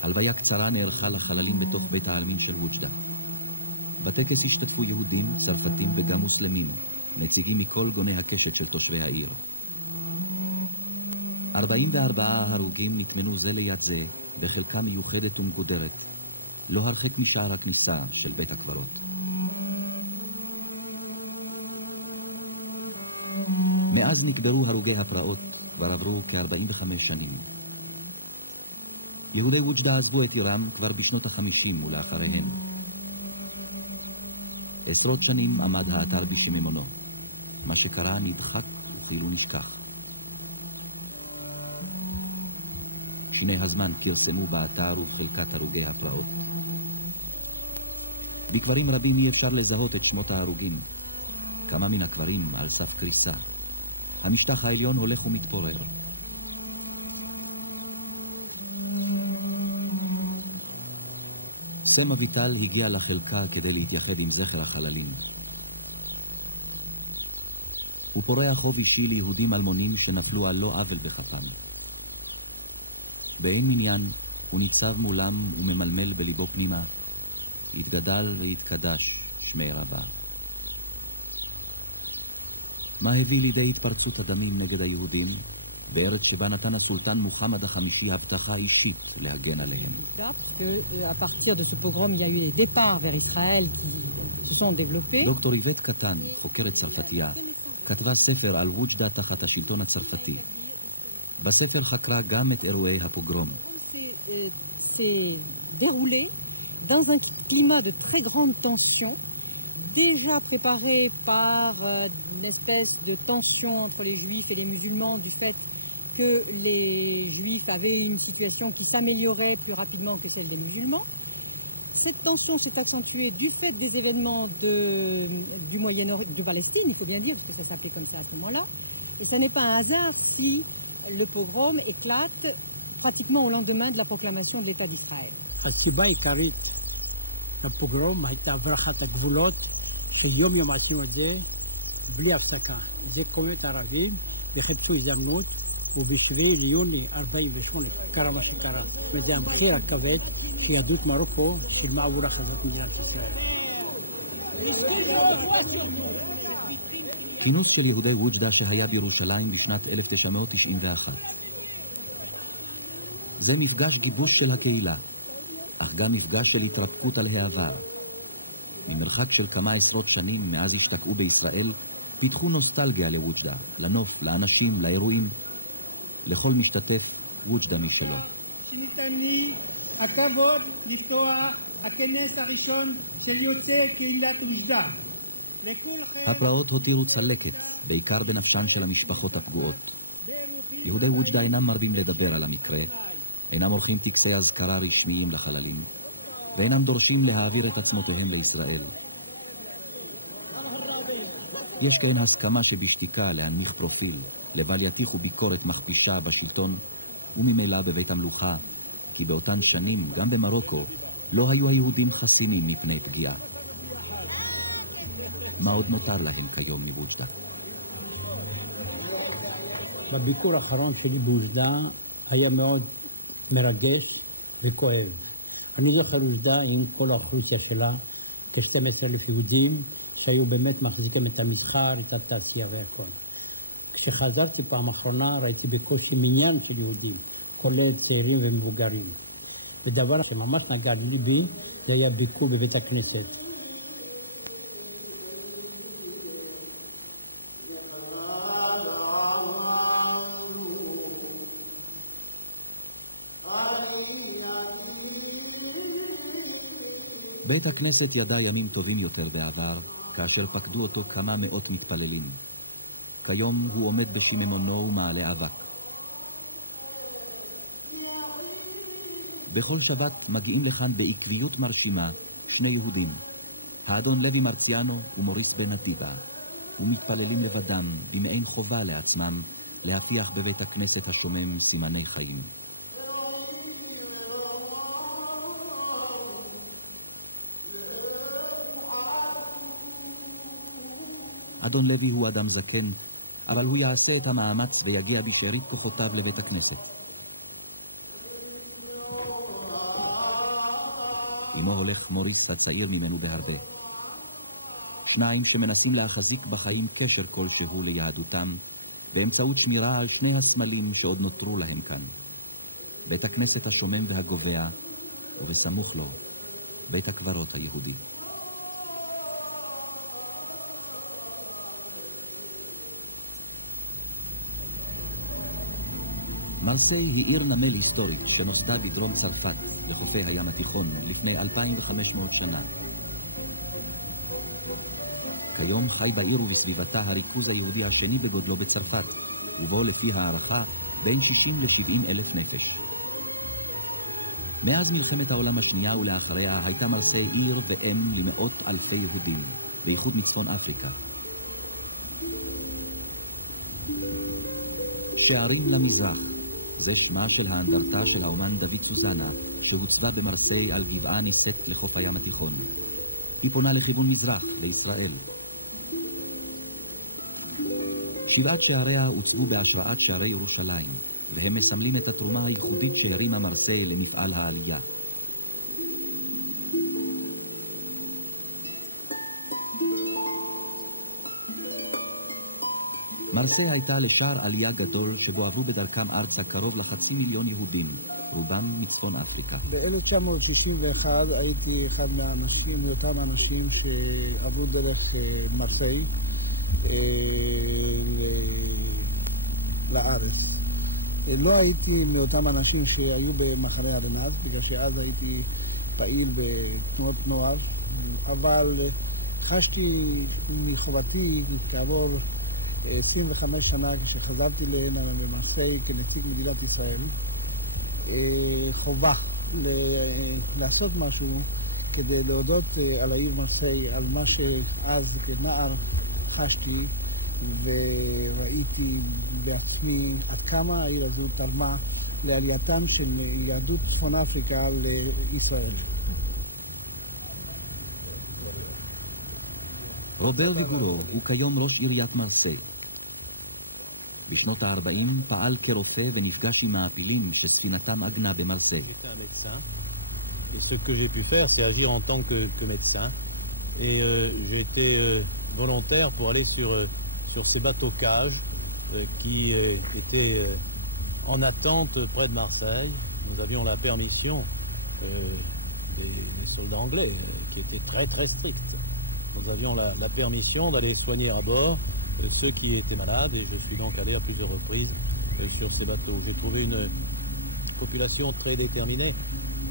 הלוויה קצרה נערכה לחללים בתוך בית העלמין של ווג'דה. בטקס השתתפו יהודים, צרפתים וגם מוסלמים, נציגים מכל גוני הקשת של תושבי העיר. 44 הרוגים נטמנו זה ליד זה בחלקה מיוחדת ומגודרת, לא הרחק משער הכניסה של בית הקברות. מאז נקברו הרוגי הפרעות, כבר עברו כ-45 שנים. יהודי ווג'דה עזבו את עירם כבר בשנות ה-50 ולאחריהם. עשרות שנים עמד האתר בשממונו. מה שקרה נדחק וכאילו נשכח. שיני הזמן כרסמו באתר ובחלקת הרוגי הפרעות. בקברים רבים אי אפשר לזהות את שמות ההרוגים. כמה מן הקברים על סף קריסה. המשטח העליון הולך ומתפורר. סם אביטל הגיע לחלקה כדי להתייחד עם זכר החללים. הוא פורע חוב אישי ליהודים אלמונים שנפלו על לא עוול בכפם. באין מניין הוא ניצב מולם וממלמל בליבו פנימה, יתגדל ויתקדש שמי רבה. מה הביא לידי התפרצות הדמים נגד היהודים, בארץ שבה נתן הסולטן מוחמד החמישי הבטחה אישית להגן עליהם. דוקטור איבט קטן, חוקרת צרפתייה, כתבה ספר על ווג'דה תחת השלטון הצרפתי. בספר חקרה גם את אירועי הפוגרום. déroulé dans un climat de très grande tension, déjà préparé par une espèce de tension entre les juifs et les musulmans du fait que les juifs avaient une situation qui s'améliorait plus rapidement que celle des musulmans. Cette tension s'est accentuée du fait des événements du Moyen-Orient, de Palestine, il faut bien dire, parce que ça s'appelait comme ça à ce moment-là. Et ce n'est pas un hasard si le pogrom éclate pratiquement au lendemain de la proclamation de l'État d'Israël. הסיבה העיקרית לפוגרום הייתה הברחת הגבולות שיום יום עשינו את זה בלי הפסקה. זה קומונות ערבים וחיפשו הזדמנות, וב7 ליוני 48 קרה מה שקרה. וזה המחיר הכבד שיהדות מרוקו שילמה עבור הכרזת מדינת ישראל. כינוס של יהודי ווג'דה שהיה בירושלים בשנת 1991. זה מפגש גיבוש של הקהילה, אך גם מפגש של התרפקות על העבר. ממרחק של כמה עשרות שנים מאז השתקעו בישראל, פיתחו נוסטלגיה לווג'דה, לנוף, לאנשים, לאירועים. לכל משתתף ווג'דה משלו. שניתן לי הכבוד לפתוח הכנס הראשון של יוצאי קהילת ווג'דה. הפרעות הותירו צלקת, בעיקר בנפשן של המשפחות הפגועות. יהודי ווג'דה אינם מרבים לדבר על המקרה, אינם עורכים טקסי אזכרה רשמיים לחללים, ואינם דורשים להעביר את עצמותיהם לישראל. יש כאן הסכמה שבשתיקה להנמיך פרופיל, לבל יתיחו ביקורת מכפישה בשלטון וממילא בבית המלוכה, כי באותן שנים, גם במרוקו, לא היו היהודים חסינים מפני פגיעה. מה עוד נותר להם כיום מווג'דה? בביקור האחרון שלי בווג'דה היה מאוד מרגש וכואב. אני זוכר ווג'דה עם כל האוכלוסייה שלה, כ-12,000 יהודים שהיו באמת מחזיקים את המסחר, את התעשייה והכל. כשחזרתי פעם אחרונה ראיתי בקושי מניין של יהודים, כולל צעירים ומבוגרים. ודבר שממש נגע ליבי זה היה ביקור בבית הכנסת. בית הכנסת ידע ימים טובים יותר בעבר, כאשר פקדו אותו כמה מאות מתפללים. כיום הוא עומד בשיממונו ומעלה אבק. בכל שבת מגיעים לכאן בעקביות מרשימה שני יהודים, האדון לוי מרציאנו ומוריס בן נתיבה, ומתפללים לבדם במעין חובה לעצמם להפיח בבית הכנסת השומם סימני חיים. אדון לוי הוא אדם זקן, אבל הוא יעשה את המאמץ ויגיע בשארית כוחותיו לבית הכנסת. עמו הולך מוריס הצעיר ממנו בהרבה. שניים שמנסים להחזיק בחיים קשר כלשהו ליהדותם, באמצעות שמירה על שני הסמלים שעוד נותרו להם כאן. בית הכנסת השומם והגובע, ובסמוך לו, בית הקברות היהודי. מרסיי היא עיר נמל היסטורית שנוסדה בדרום צרפת, לחופי הים התיכון, לפני 2,500 שנה. כיום חי בעיר ובסביבתה הריכוז היהודי השני בגודלו בצרפת, ובו לפי הערכה בין 60 ל-70 אלף נפש. מאז מלחמת העולם השנייה ולאחריה הייתה מרסיי עיר ואם למאות אלפי יהודים, בייחוד מצפון אפריקה. שערים למזרח, זה שמה של האנדרטה של האומן דוד סוזנה, שהוצבה במרסיי על גבעה נישאת לחוף הים התיכון. היא פונה לכיוון מזרח, לישראל. 7 שעריה הוצבו בהשראת שערי ירושלים, והם מסמלים את התרומה הייחודית שהרימה מרסיי למפעל העלייה. מרסיי הייתה לשער עלייה גדול שבו עברו בדרכם ארצה קרוב ל500,000 יהודים, רובם מצפון אפריקה. ב-1961 הייתי אחד מהאנשים, מאותם האנשים שעברו דרך מרסיי, לא הייתי מאותם אנשים שהיו במחנה ארנז, בגלל שאז הייתי פעיל בתנועות נוער, אבל חשתי מחובתי כעבור 25 שנה כשחזרתי להנה למרסיי כנציג מדינת ישראל, חובה לעשות משהו כדי להודות על העיר מרסיי, על מה שאז כנער חשתי וראיתי בעצמי עד כמה העיר הזו תרמה לעלייתם של יהדות צפון אפריקה לישראל. רובר ויגורו הוא כיום ראש עיריית מרסיי. בשנות ה-40 פעל כרופא ונפגש עם מעפילים שספינתם עגנה במרסיי. Et ce que j'ai pu faire, c'est agir en tant que médecin. Et j'ai été volontaire pour aller sur ces bateaux-cages qui étaient en attente près de Marseille. Nous avions la permission des soldats anglais, qui étaient très très stricts. Nous avions la permission d'aller soigner à bord ceux qui étaient malades, et je suis donc allé à plusieurs reprises sur ces bateaux. J'ai trouvé une population très déterminée.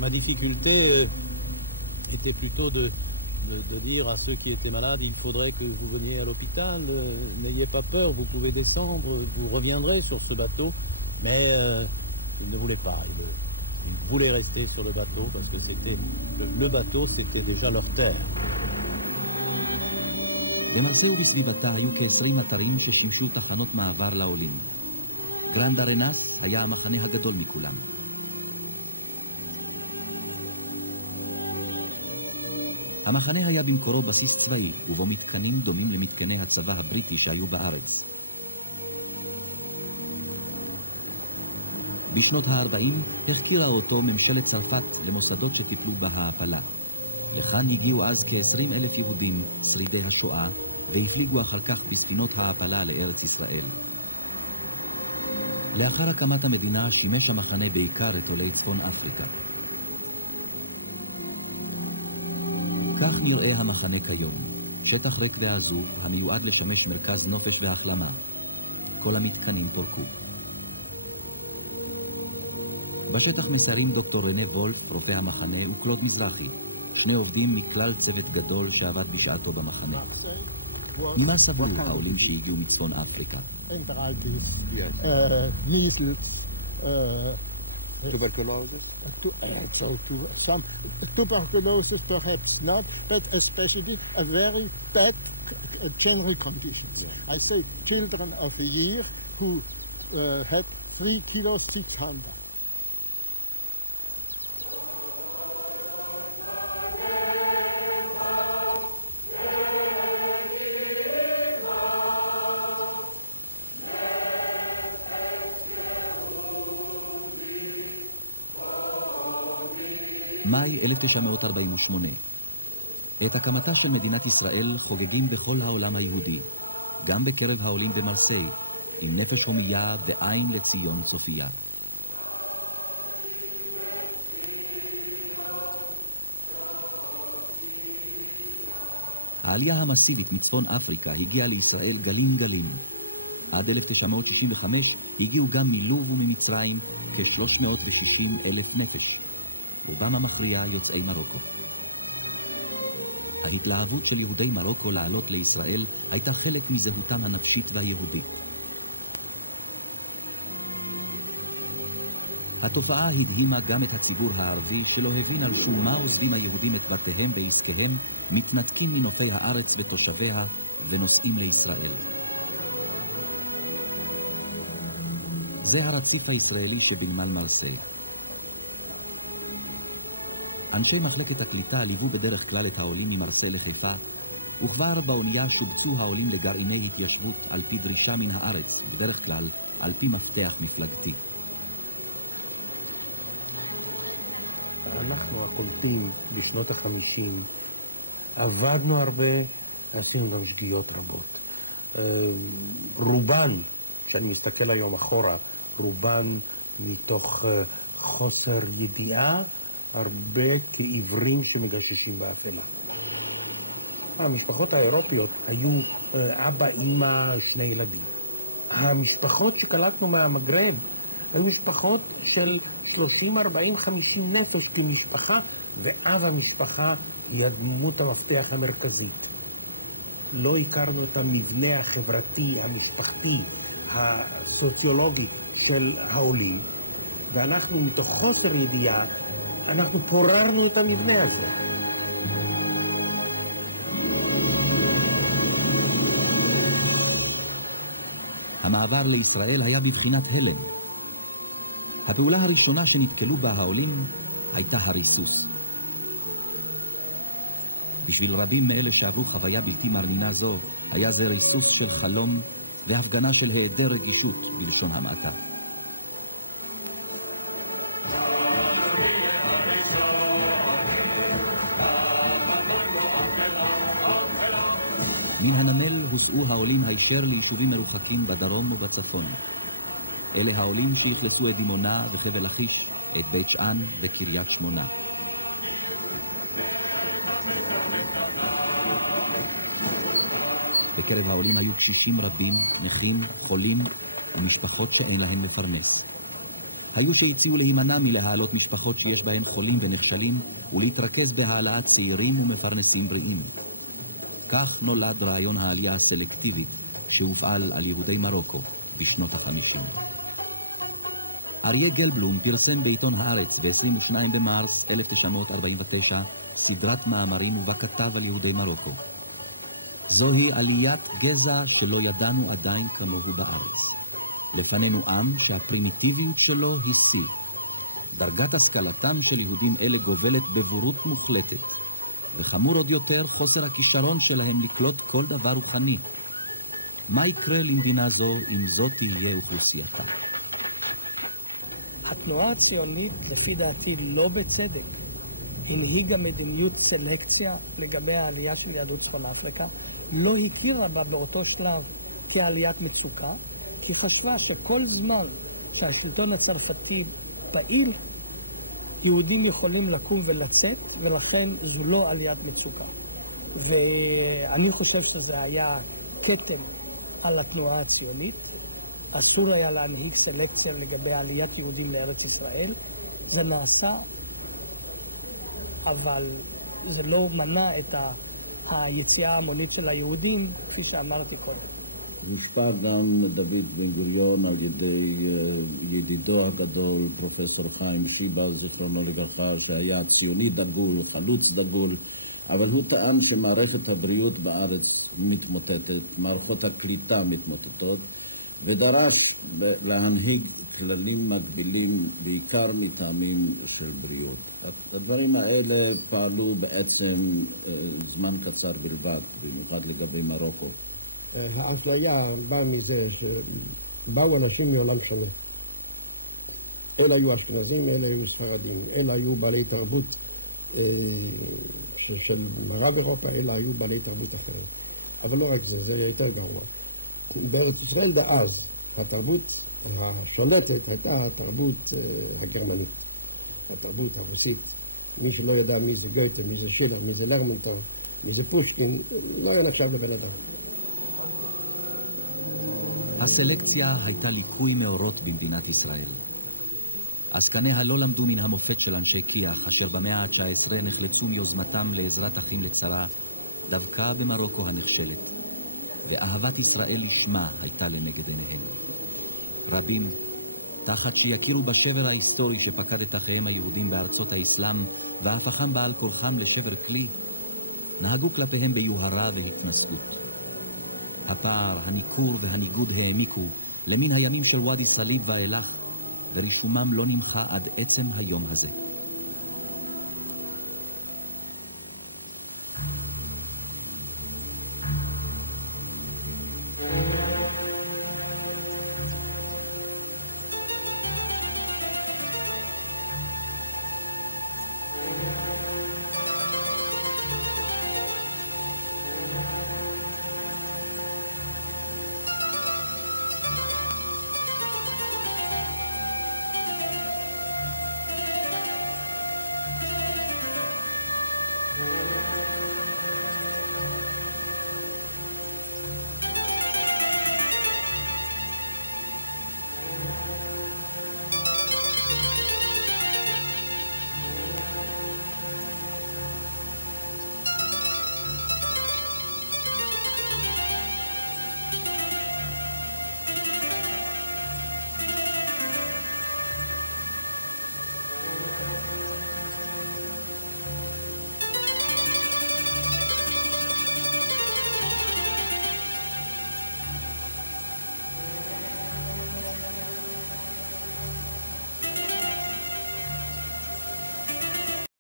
Ma difficulté était plutôt de dire à ceux qui étaient malades, il faudrait que vous veniez à l'hôpital, n'ayez pas peur, vous pouvez descendre, vous reviendrez sur ce bateau. Mais ils ne voulaient pas, ils voulaient rester sur le bateau parce que le bateau c'était déjà leur terre. במרסיי ובסביבתה היו כ-20 אתרים ששימשו תחנות מעבר לעולים. גרנד ארנס היה המחנה הגדול מכולם. המחנה היה במקורו בסיס צבאי, ובו מתקנים דומים למתקני הצבא הבריטי שהיו בארץ. בשנות ה-40 הכירה אותו ממשלת צרפת למוסדות שטיפלו בהעפלה. לכאן הגיעו אז כ-20,000 יהודים, שרידי השואה, והפליגו אחר כך בספינות העפלה לארץ ישראל. לאחר הקמת המדינה שימש המחנה בעיקר את עולי צפון אפריקה. כך נראה המחנה כיום, שטח ריק ועזוב המיועד לשמש מרכז נופש והחלמה. כל המתקנים פורקו. בשטח מסיירים דוקטור רנה וולף, רופא המחנה, וקלוד מזרחי, שני עובדים מכלל צוות גדול שעבד בשעתו במחנה. ממה סבלו העולים שהגיעו מצפון אפריקה? Tuberculosis? Tuberculosis perhaps not, but especially a very bad general condition. I say children of a year who had 3 kilos 600. מאי 1948. את הקמתה של מדינת ישראל חוגגים בכל העולם היהודי, גם בקרב העולים במרסיי, עם נפש הומייה ועין לציון צופיה. העלייה המסיבית מצפון אפריקה הגיעה לישראל גלים גלים. עד 1965 הגיעו גם מלוב וממצרים כ-360,000 נפש. רובם המכריע יוצאי מרוקו. ההתלהבות של יהודי מרוקו לעלות לישראל הייתה חלק מזהותם הנפשית והיהודית. התופעה הדהימה גם את הציבור הערבי שלא הבין על שום מה עוזבים היהודים את בתיהם ועסקיהם, מתנתקים מנופי הארץ ותושביה ונוסעים לישראל. זה הרציף הישראלי שבנמל מרסיי. אנשי מחלקת הקליטה ליוו בדרך כלל את העולים ממרסיי לחיפה, וכבר באונייה שובצו העולים לגרעיני התיישבות על פי דרישה מן הארץ, בדרך כלל על פי מפתח מפלגתי. אנחנו הקולטים בשנות ה-50 עבדנו הרבה, עשינו גם שגיאות רבות. רובן, כשאני מסתכל היום אחורה, רובן מתוך חוסר ידיעה, הרבה כעיוורים שמגששים באפלה. המשפחות האירופיות היו אבא, אמא, 2 ילדים. המשפחות שקלטנו מהמגרב היו משפחות של 30, 40, 50 נפש כמשפחה, ואב המשפחה היא הדמות המפתח המרכזית. לא הכרנו את המבנה החברתי, המשפחתי, הסוציולוגי של העולים, ואנחנו מתוך חוסר ידיעה, אנחנו פוררנו את המבנה הזה. המעבר לישראל היה בבחינת הלם. הפעולה הראשונה שנתקלו בה העולים הייתה הריסוס. בשביל רבים מאלה שעברו חוויה בלתי מרנינה זו, היה זה ריסוס של חלום והפגנה של היעדר רגישות בלשון המעטה. מן הנמל הוסעו העולים הישר ליישובים מרוחקים בדרום ובצפון. אלה העולים שהכלסו את דימונה וחבל לכיש, את בית שאן וקריית שמונה. בקרב העולים היו קשישים רבים, נכים, חולים ומשפחות שאין להם לפרנס. היו שהציעו להימנע מלהעלות משפחות שיש בהן חולים ונכשלים ולהתרכז בהעלאת צעירים ומפרנסים בריאים. כך נולד רעיון העלייה הסלקטיבית שהופעל על יהודי מרוקו בשנות ה-50. אריה גלבלום פרסם בעיתון הארץ ב-22 במרס 1949 סדרת מאמרים ובה כתב על יהודי מרוקו. זוהי עליית גזע שלא ידענו עדיין כמוהו בארץ. לפנינו עם שהפרימיטיביות שלו היא שיא. דרגת השכלתם של יהודים אלה גובלת בבורות מוחלטת, וחמור עוד יותר חוסר הכישרון שלהם לקלוט כל דבר רוחני. מה יקרה למדינה זו אם זאת תהיה אוכלוסייתה? התנועה הציונית, לפי דעתי לא בצדק, הנהיגה מדיניות סלקציה לגבי העלייה של יהדות צפון אפריקה, לא הכירה בה באותו שלב כעליית מצוקה, כי חשבה שכל זמן שהשלטון הצרפתי פעיל, יהודים יכולים לקום ולצאת, ולכן זו לא עליית מצוקה. ואני חושב שזה היה כתם על התנועה הציונית. אסור היה להנהיג סלקציה לגבי עליית יהודים לארץ ישראל. זה נעשה, אבל זה לא מנע את היציאה ההמונית של היהודים, כפי שאמרתי קודם. הושפע גם דוד בן גוריון על ידי ידידו הגדול, פרופסור חיים שיבל, זיכרונו לברכה, שהיה ציוני דגול, חלוץ דגול, אבל הוא טען שמערכת הבריאות בארץ מתמוטטת, מערכות הקליטה מתמוטטות, ודרש להנהיג כללים מגבילים בעיקר מטעמים של בריאות. הדברים האלה פעלו בעצם זמן קצר בלבד, במיוחד לגבי מרוקו. האפליה באה מזה שבאו אנשים מעולם שונה. אלה היו אשכנזים, אלה היו ספרדים, אלה היו בעלי תרבות של מערב אירופה, אלה היו בעלי תרבות אחרת. אבל לא רק זה, זה יותר גרוע. בארץ ישראל דאז, התרבות השולטת הייתה התרבות הגרמנית, התרבות הרוסית. מי שלא ידע מי זה גוטה, מי זה שילר, מי זה לרמונטוב, מי זה פושקין, לא היה נחשב לבן אדם. הסלקציה הייתה ליקוי מאורות במדינת ישראל. עסקניה לא למדו מן המופת של אנשי כיח, אשר במאה ה-19 נחלצו מיוזמתם לעזרת אחים לקצרה, דווקא במרוקו הנחשלת. ואהבת ישראל לשמה הייתה לנגד עיניהם. רבים, תחת שיכירו בשבר ההיסטורי שפקד את אחיהם היהודים בארצות האסלאם, והפכם בעל כורחם לשבר כלי, נהגו כלפיהם ביוהרה והתנסות. הפער, הניכור והניגוד העמיקו למין הימים של ואדי סאליב ואילך, ורישומם לא נמחה עד עצם היום הזה.